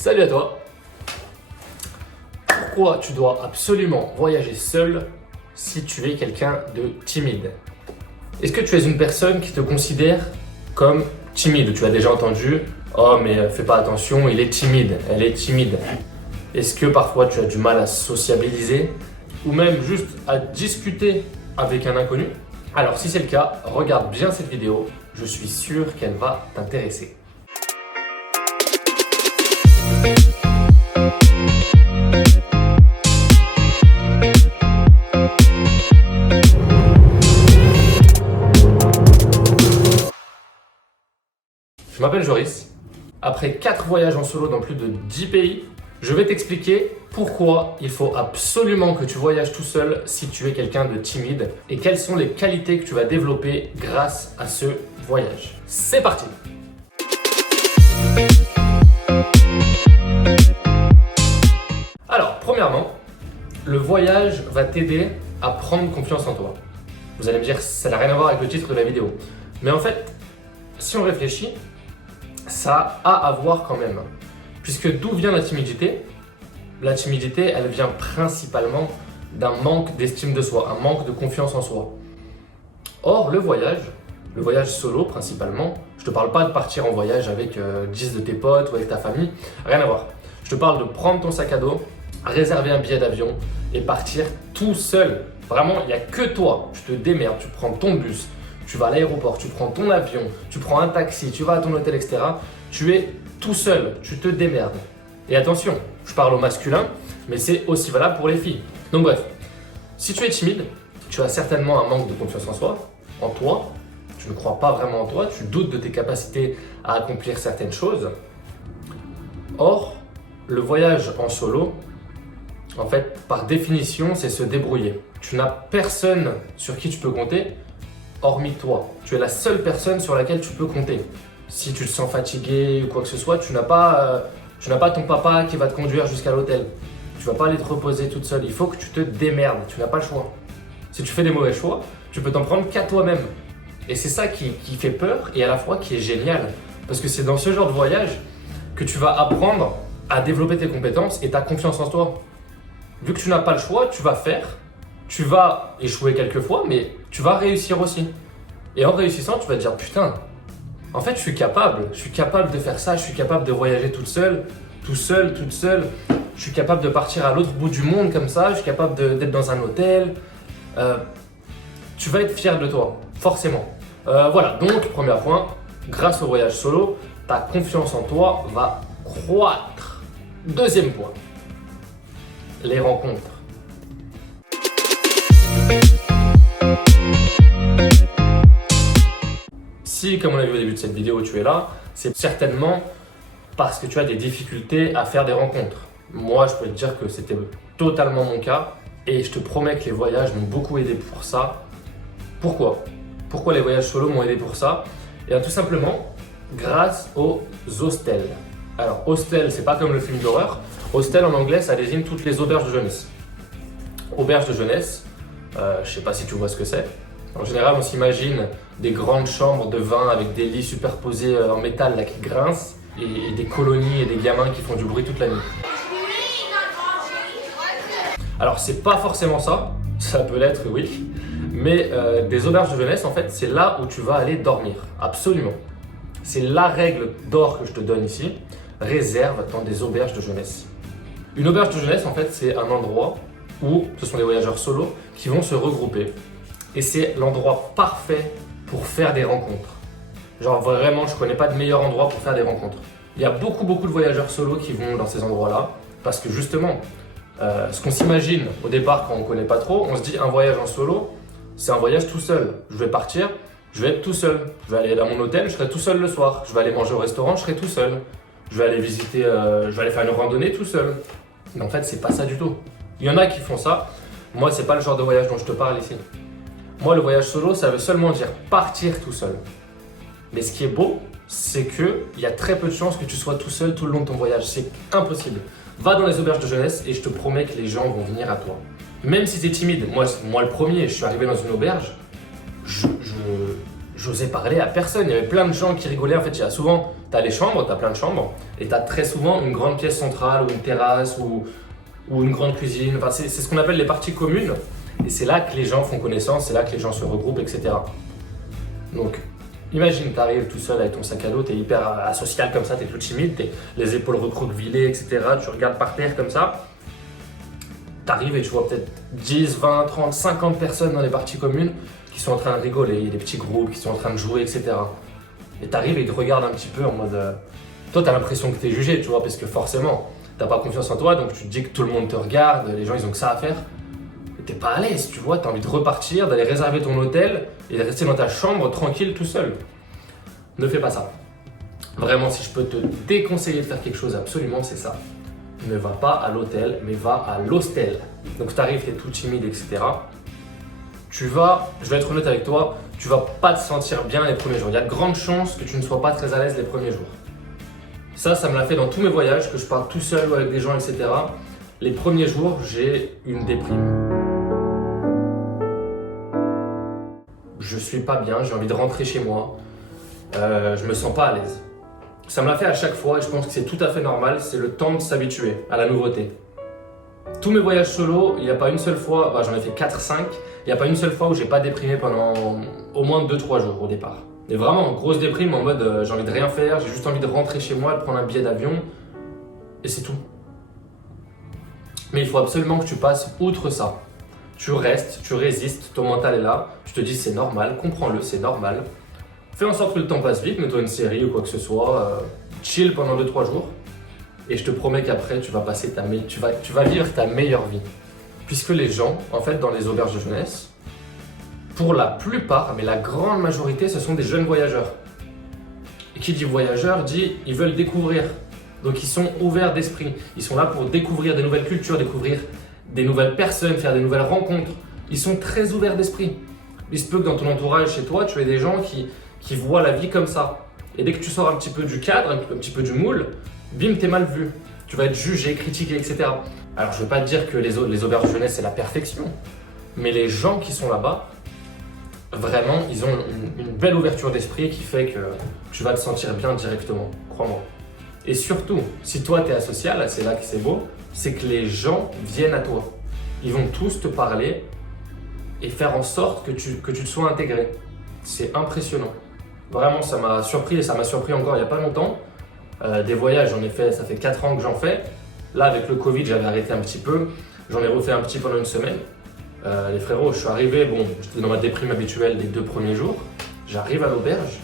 Salut à toi! Pourquoi tu dois absolument voyager seul si tu es quelqu'un de timide? Est-ce que tu es une personne qui te considère comme timide? Tu as déjà entendu « Oh mais fais pas attention, il est timide, elle est timide ». Est-ce que parfois tu as du mal à sociabiliser ou même juste à discuter avec un inconnu? Alors si c'est le cas, regarde bien cette vidéo, je suis sûr qu'elle va t'intéresser. Je m'appelle Joris. Après 4 voyages en solo dans plus de 10 pays, je vais t'expliquer pourquoi il faut absolument que tu voyages tout seul si tu es quelqu'un de timide et quelles sont les qualités que tu vas développer grâce à ce voyage. C'est parti! Alors, premièrement, le voyage va t'aider à prendre confiance en toi. Vous allez me dire, ça n'a rien à voir avec le titre de la vidéo. Mais en fait, si on réfléchit, ça a à voir quand même. Puisque d'où vient la timidité? La timidité, elle vient principalement d'un manque d'estime de soi, un manque de confiance en soi. Or, le voyage solo principalement, je te parle pas de partir en voyage avec 10 de tes potes ou avec ta famille, rien à voir. Je te parle de prendre ton sac à dos, réserver un billet d'avion et partir tout seul. Vraiment, il n'y a que toi, tu te démerdes, tu prends ton bus, tu vas à l'aéroport, tu prends ton avion, tu prends un taxi, tu vas à ton hôtel, etc. Tu es tout seul, tu te démerdes. Et attention, je parle au masculin, mais c'est aussi valable pour les filles. Donc bref, si tu es timide, tu as certainement un manque de confiance en toi, tu ne crois pas vraiment en toi, tu doutes de tes capacités à accomplir certaines choses. Or, le voyage en solo, en fait, par définition, c'est se débrouiller. Tu n'as personne sur qui tu peux compter, hormis toi. Tu es la seule personne sur laquelle tu peux compter. Si tu te sens fatigué ou quoi que ce soit, tu n'as pas ton papa qui va te conduire jusqu'à l'hôtel. Tu ne vas pas aller te reposer toute seule. Il faut que tu te démerdes. Tu n'as pas le choix. Si tu fais des mauvais choix, tu peux t'en prendre qu'à toi-même. Et c'est ça qui fait peur et à la fois qui est génial. Parce que c'est dans ce genre de voyage que tu vas apprendre à développer tes compétences et ta confiance en toi. Vu que tu n'as pas le choix, tu vas faire. Tu vas échouer quelques fois, mais tu vas réussir aussi. Et en réussissant, tu vas te dire putain, en fait, je suis capable de faire ça, je suis capable de voyager toute seule. Je suis capable de partir à l'autre bout du monde comme ça, je suis capable d'être dans un hôtel. Tu vas être fier de toi, forcément. Voilà, donc, premier point, grâce au voyage solo, ta confiance en toi va croître. Deuxième point, les rencontres. Si, comme on l'a vu au début de cette vidéo, tu es là, c'est certainement parce que tu as des difficultés à faire des rencontres. Moi, je peux te dire que c'était totalement mon cas et je te promets que les voyages m'ont beaucoup aidé pour ça. Pourquoi? Pourquoi les voyages solo m'ont aidé pour ça? Et bien, tout simplement, grâce aux hostels. Alors, hostel, c'est pas comme le film d'horreur. Hostel en anglais, ça désigne toutes les auberges de jeunesse. Auberge de jeunesse, je sais pas si tu vois ce que c'est. En général, on s'imagine des grandes chambres de vin avec des lits superposés en métal là, qui grincent et des colonies et des gamins qui font du bruit toute la nuit. Alors, c'est pas forcément ça, ça peut l'être, oui, mais des auberges de jeunesse, en fait, c'est là où tu vas aller dormir, absolument. C'est la règle d'or que je te donne ici, réserve dans des auberges de jeunesse. Une auberge de jeunesse, en fait, c'est un endroit où ce sont des voyageurs solo qui vont se regrouper. Et c'est l'endroit parfait pour faire des rencontres. Genre vraiment, je connais pas de meilleur endroit pour faire des rencontres. Il y a beaucoup de voyageurs solo qui vont dans ces endroits-là parce que justement, ce qu'on s'imagine au départ quand on connaît pas trop, on se dit un voyage en solo, c'est un voyage tout seul. Je vais partir, je vais être tout seul. Je vais aller à mon hôtel, je serai tout seul le soir. Je vais aller manger au restaurant, je serai tout seul. Je vais aller visiter, je vais aller faire une randonnée tout seul. Mais en fait, c'est pas ça du tout. Il y en a qui font ça. Moi, c'est pas le genre de voyage dont je te parle ici. Moi, le voyage solo, ça veut seulement dire partir tout seul. Mais ce qui est beau, c'est qu'il y a très peu de chances que tu sois tout seul tout le long de ton voyage. C'est impossible. Va dans les auberges de jeunesse et je te promets que les gens vont venir à toi. Même si tu es timide, moi le premier, je suis arrivé dans une auberge, j'osais parler à personne. Il y avait plein de gens qui rigolaient. En fait, il y a souvent, tu as les chambres, tu as plein de chambres, et tu as très souvent une grande pièce centrale ou une terrasse ou une grande cuisine. Enfin, c'est ce qu'on appelle les parties communes. Et c'est là que les gens font connaissance, c'est là que les gens se regroupent, etc. Donc, imagine, tu arrives tout seul avec ton sac à dos, tu es hyper asocial comme ça, tu es tout timide, les épaules recroquevillées, etc. Tu regardes par terre comme ça. Tu arrives et tu vois peut-être 10, 20, 30, 50 personnes dans les parties communes qui sont en train de rigoler, il y a des petits groupes qui sont en train de jouer, etc. Et tu arrives et ils te regardent un petit peu en mode. Toi, tu as l'impression que tu es jugé, tu vois, parce que forcément, tu n'as pas confiance en toi, donc tu te dis que tout le monde te regarde, les gens ils ont que ça à faire. T'es pas à l'aise, tu vois, t'as envie de repartir, d'aller réserver ton hôtel et de rester dans ta chambre tranquille tout seul. Ne fais pas ça. Vraiment, si je peux te déconseiller de faire quelque chose, absolument, c'est ça. Ne va pas à l'hôtel, mais va à l'hostel. Donc t'arrives, t'es tout timide, etc. Je vais être honnête avec toi, tu vas pas te sentir bien les premiers jours. Il y a de grandes chances que tu ne sois pas très à l'aise les premiers jours. Ça me l'a fait dans tous mes voyages, que je pars tout seul ou avec des gens, etc. Les premiers jours, j'ai une déprime. Je suis pas bien, j'ai envie de rentrer chez moi, je me sens pas à l'aise. Ça me l'a fait à chaque fois et je pense que c'est tout à fait normal, c'est le temps de s'habituer à la nouveauté. Tous mes voyages solo, il n'y a pas une seule fois, j'en ai fait 4-5, il n'y a pas une seule fois où j'ai pas déprimé pendant au moins 2-3 jours au départ. Et vraiment, grosse déprime en mode j'ai envie de rien faire, j'ai juste envie de rentrer chez moi, de prendre un billet d'avion et c'est tout. Mais il faut absolument que tu passes outre ça. Tu restes, tu résistes, ton mental est là, tu te dis c'est normal, comprends-le, c'est normal. Fais en sorte que le temps passe vite, mets-toi une série ou quoi que ce soit, chill pendant 2-3 jours et je te promets qu'après tu vas passer tu vas vivre ta meilleure vie. Puisque les gens, en fait, dans les auberges de jeunesse, pour la plupart, mais la grande majorité, ce sont des jeunes voyageurs. Et qui dit voyageur dit ils veulent découvrir. Donc ils sont ouverts d'esprit, ils sont là pour découvrir des nouvelles cultures, découvrir des nouvelles personnes, faire des nouvelles rencontres. Ils sont très ouverts d'esprit. Il se peut que dans ton entourage, chez toi, tu aies des gens qui voient la vie comme ça. Et dès que tu sors un petit peu du cadre, un petit peu du moule, bim, t'es mal vu. Tu vas être jugé, critiqué, etc. Alors je ne veux pas te dire que les auberges de jeunesse, c'est la perfection. Mais les gens qui sont là-bas, vraiment, ils ont une belle ouverture d'esprit qui fait que tu vas te sentir bien directement, crois-moi. Et surtout, si toi, tu es asocial, c'est là que c'est beau, c'est que les gens viennent à toi. Ils vont tous te parler et faire en sorte que tu te sois intégré. C'est impressionnant. Vraiment, ça m'a surpris et ça m'a surpris encore il n'y a pas longtemps. Des voyages, j'en ai fait, ça fait 4 ans que j'en fais. Là, avec le Covid, j'avais arrêté un petit peu. J'en ai refait un petit pendant une semaine. Les frérots, je suis arrivé, j'étais dans ma déprime habituelle des 2 premiers jours. J'arrive à l'auberge.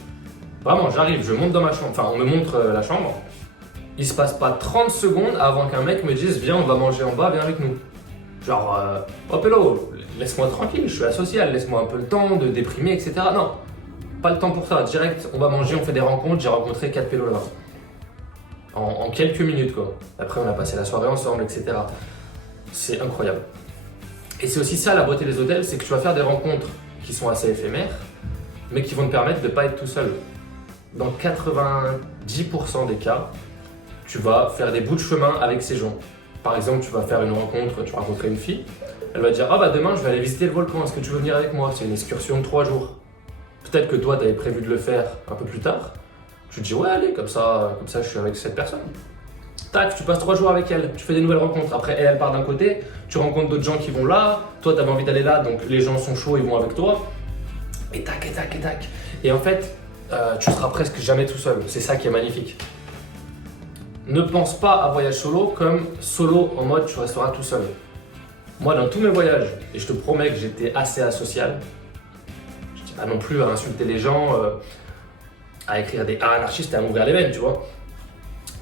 Vraiment, j'arrive, je monte dans ma chambre. Enfin, on me montre la chambre. Il se passe pas 30 secondes avant qu'un mec me dise viens, on va manger en bas, viens avec nous. Genre, hop là, laisse-moi tranquille, je suis asocial, laisse-moi un peu le temps de déprimer, etc. Non, pas le temps pour ça. Direct, on va manger, on fait des rencontres. J'ai rencontré 4 pélos là-bas. En quelques minutes, quoi. Après, on a passé la soirée ensemble, etc. C'est incroyable. Et c'est aussi ça la beauté des hôtels, c'est que tu vas faire des rencontres qui sont assez éphémères, mais qui vont te permettre de ne pas être tout seul. Dans 90% des cas, tu vas faire des bouts de chemin avec ces gens. Par exemple, tu vas faire une rencontre, tu vas rencontrer une fille, elle va dire « Ah bah demain je vais aller visiter le volcan, est-ce que tu veux venir avec moi ?» C'est une excursion de 3 jours. Peut-être que toi tu avais prévu de le faire un peu plus tard. Tu te dis « Ouais allez, comme ça je suis avec cette personne. » Tac, tu passes 3 jours avec elle, tu fais des nouvelles rencontres. Après elle part d'un côté, tu rencontres d'autres gens qui vont là, toi tu avais envie d'aller là, donc les gens sont chauds, ils vont avec toi. Et tac, et tac, et tac. Et en fait, tu seras presque jamais tout seul. C'est ça qui est magnifique. Ne pense pas à voyage solo comme solo en mode tu resteras tout seul. Moi, dans tous mes voyages, et je te promets que j'étais assez asocial, je ne dis pas non plus à insulter les gens, à écrire des anarchistes et à m'ouvrir les veines, tu vois.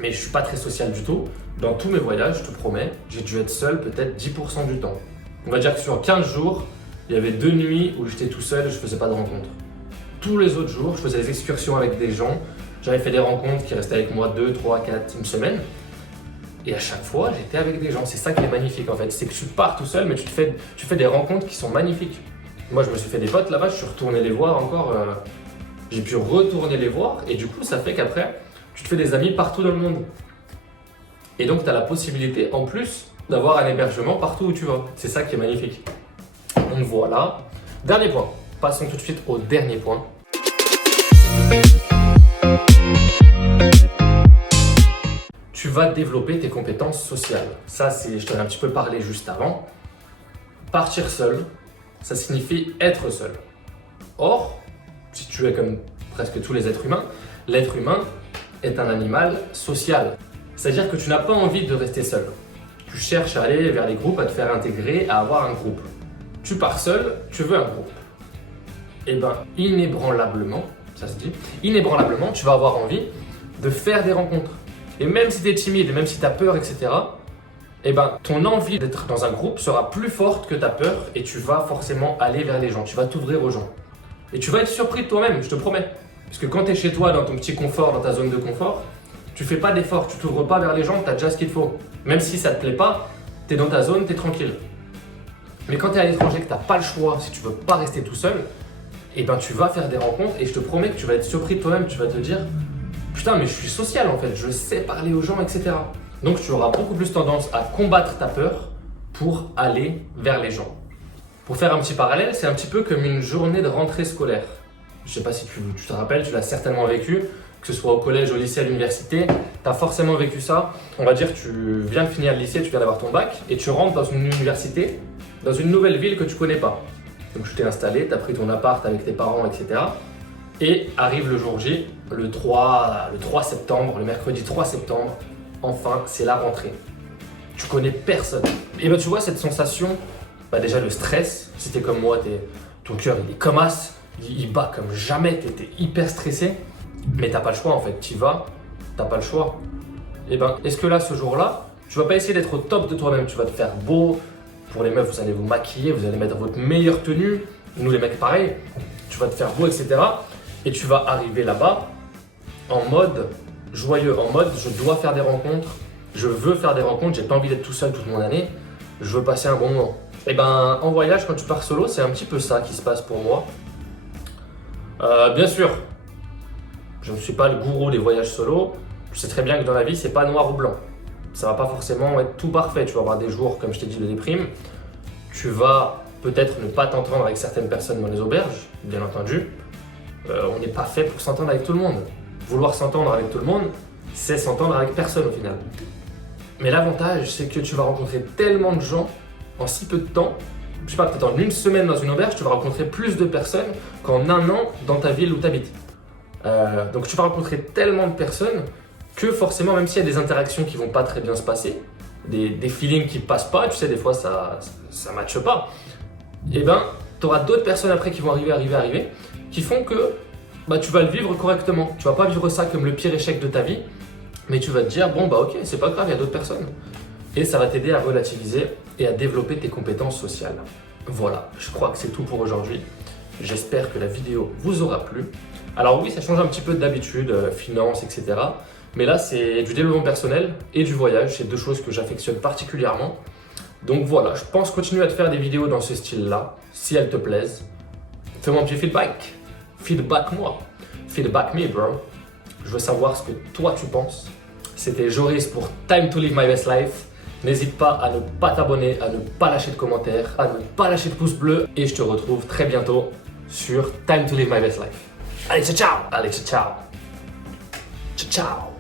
Mais je ne suis pas très social du tout. Dans tous mes voyages, je te promets, j'ai dû être seul peut-être 10% du temps. On va dire que sur 15 jours, il y avait 2 nuits où j'étais tout seul et je ne faisais pas de rencontres. Tous les autres jours, je faisais des excursions avec des gens. J'avais fait des rencontres qui restaient avec moi 2, 3, 4, une semaine. Et à chaque fois, j'étais avec des gens. C'est ça qui est magnifique en fait. C'est que tu pars tout seul, mais tu fais des rencontres qui sont magnifiques. Moi, je me suis fait des potes là-bas, je suis retourné les voir encore. J'ai pu retourner les voir. Et du coup, ça fait qu'après, tu te fais des amis partout dans le monde. Et donc, tu as la possibilité, en plus, d'avoir un hébergement partout où tu vas. C'est ça qui est magnifique. Donc voilà. Dernier point. Passons tout de suite au dernier point. Tu vas développer tes compétences sociales. Ça, je t'en ai un petit peu parlé juste avant. Partir seul, ça signifie être seul. Or, si tu es comme presque tous les êtres humains, l'être humain est un animal social. C'est-à-dire que tu n'as pas envie de rester seul. Tu cherches à aller vers les groupes, à te faire intégrer, à avoir un groupe. Tu pars seul, tu veux un groupe. Et bien, inébranlablement, ça se dit, inébranlablement, tu vas avoir envie de faire des rencontres. Et même si tu es timide, et même si tu as peur, etc., eh ben, ton envie d'être dans un groupe sera plus forte que ta peur et tu vas forcément aller vers les gens, tu vas t'ouvrir aux gens. Et tu vas être surpris de toi-même, je te promets. Parce que quand tu es chez toi, dans ton petit confort, dans ta zone de confort, tu fais pas d'effort, tu t'ouvres pas vers les gens, tu as déjà ce qu'il te faut. Même si ça te plaît pas, tu es dans ta zone, tu es tranquille. Mais quand tu es à l'étranger, que tu n'as pas le choix, si tu veux pas rester tout seul, eh ben, tu vas faire des rencontres et je te promets que tu vas être surpris de toi-même, tu vas te dire « Putain, mais je suis social en fait, je sais parler aux gens, etc. » Donc tu auras beaucoup plus tendance à combattre ta peur pour aller vers les gens. Pour faire un petit parallèle, c'est un petit peu comme une journée de rentrée scolaire. Je ne sais pas si tu te rappelles, tu l'as certainement vécu, que ce soit au collège, au lycée, à l'université, tu as forcément vécu ça. On va dire que tu viens de finir le lycée, tu viens d'avoir ton bac et tu rentres dans une université, dans une nouvelle ville que tu ne connais pas. Donc tu t'es installé, tu as pris ton appart avec tes parents, etc. Et arrive le jour J, le 3 septembre, le mercredi 3 septembre, enfin c'est la rentrée. Tu connais personne. Et ben tu vois cette sensation, déjà le stress, si t'es comme moi, ton cœur il est comme as, il bat comme jamais, t'es hyper stressé, mais t'as pas le choix en fait, t'y vas, t'as pas le choix. Et ben est-ce que là ce jour-là, tu vas pas essayer d'être au top de toi-même, tu vas te faire beau, pour les meufs vous allez vous maquiller, vous allez mettre votre meilleure tenue, nous les mecs pareil, tu vas te faire beau, etc. Et tu vas arriver là-bas en mode joyeux, en mode je dois faire des rencontres, je veux faire des rencontres, j'ai pas envie d'être tout seul toute mon année, je veux passer un bon moment. Et ben en voyage, quand tu pars solo, c'est un petit peu ça qui se passe pour moi. Bien sûr, je ne suis pas le gourou des voyages solo, je sais très bien que dans la vie, c'est pas noir ou blanc. Ça va pas forcément être tout parfait, tu vas avoir des jours, comme je t'ai dit, de déprime. Tu vas peut-être ne pas t'entendre avec certaines personnes dans les auberges, bien entendu. On n'est pas fait pour s'entendre avec tout le monde. Vouloir s'entendre avec tout le monde, c'est s'entendre avec personne au final. Mais l'avantage, c'est que tu vas rencontrer tellement de gens en si peu de temps. Je sais pas, peut-être en une semaine dans une auberge, tu vas rencontrer plus de personnes qu'en un an dans ta ville où tu habites. Donc tu vas rencontrer tellement de personnes que forcément, même s'il y a des interactions qui vont pas très bien se passer, des feelings qui passent pas, tu sais, des fois ça matche pas, et ben tu auras d'autres personnes après qui vont arriver, qui font que tu vas le vivre correctement. Tu vas pas vivre ça comme le pire échec de ta vie, mais tu vas te dire bon ok, c'est pas grave, il y a d'autres personnes. Et ça va t'aider à relativiser et à développer tes compétences sociales. Voilà, je crois que c'est tout pour aujourd'hui. J'espère que la vidéo vous aura plu. Alors oui, ça change un petit peu d'habitude, finance, etc. Mais là, c'est du développement personnel et du voyage. C'est deux choses que j'affectionne particulièrement. Donc voilà, je pense continuer à te faire des vidéos dans ce style-là, si elles te plaisent. Fais-moi un petit feedback. Feedback-moi. Feedback me, bro. Je veux savoir ce que toi tu penses. C'était Joris pour Time to Live My Best Life. N'hésite pas à ne pas t'abonner, à ne pas lâcher de commentaires, à ne pas lâcher de pouce bleu. Et je te retrouve très bientôt sur Time to Live My Best Life. Allez, ciao, ciao. Allez, ciao, ciao. Ciao, ciao.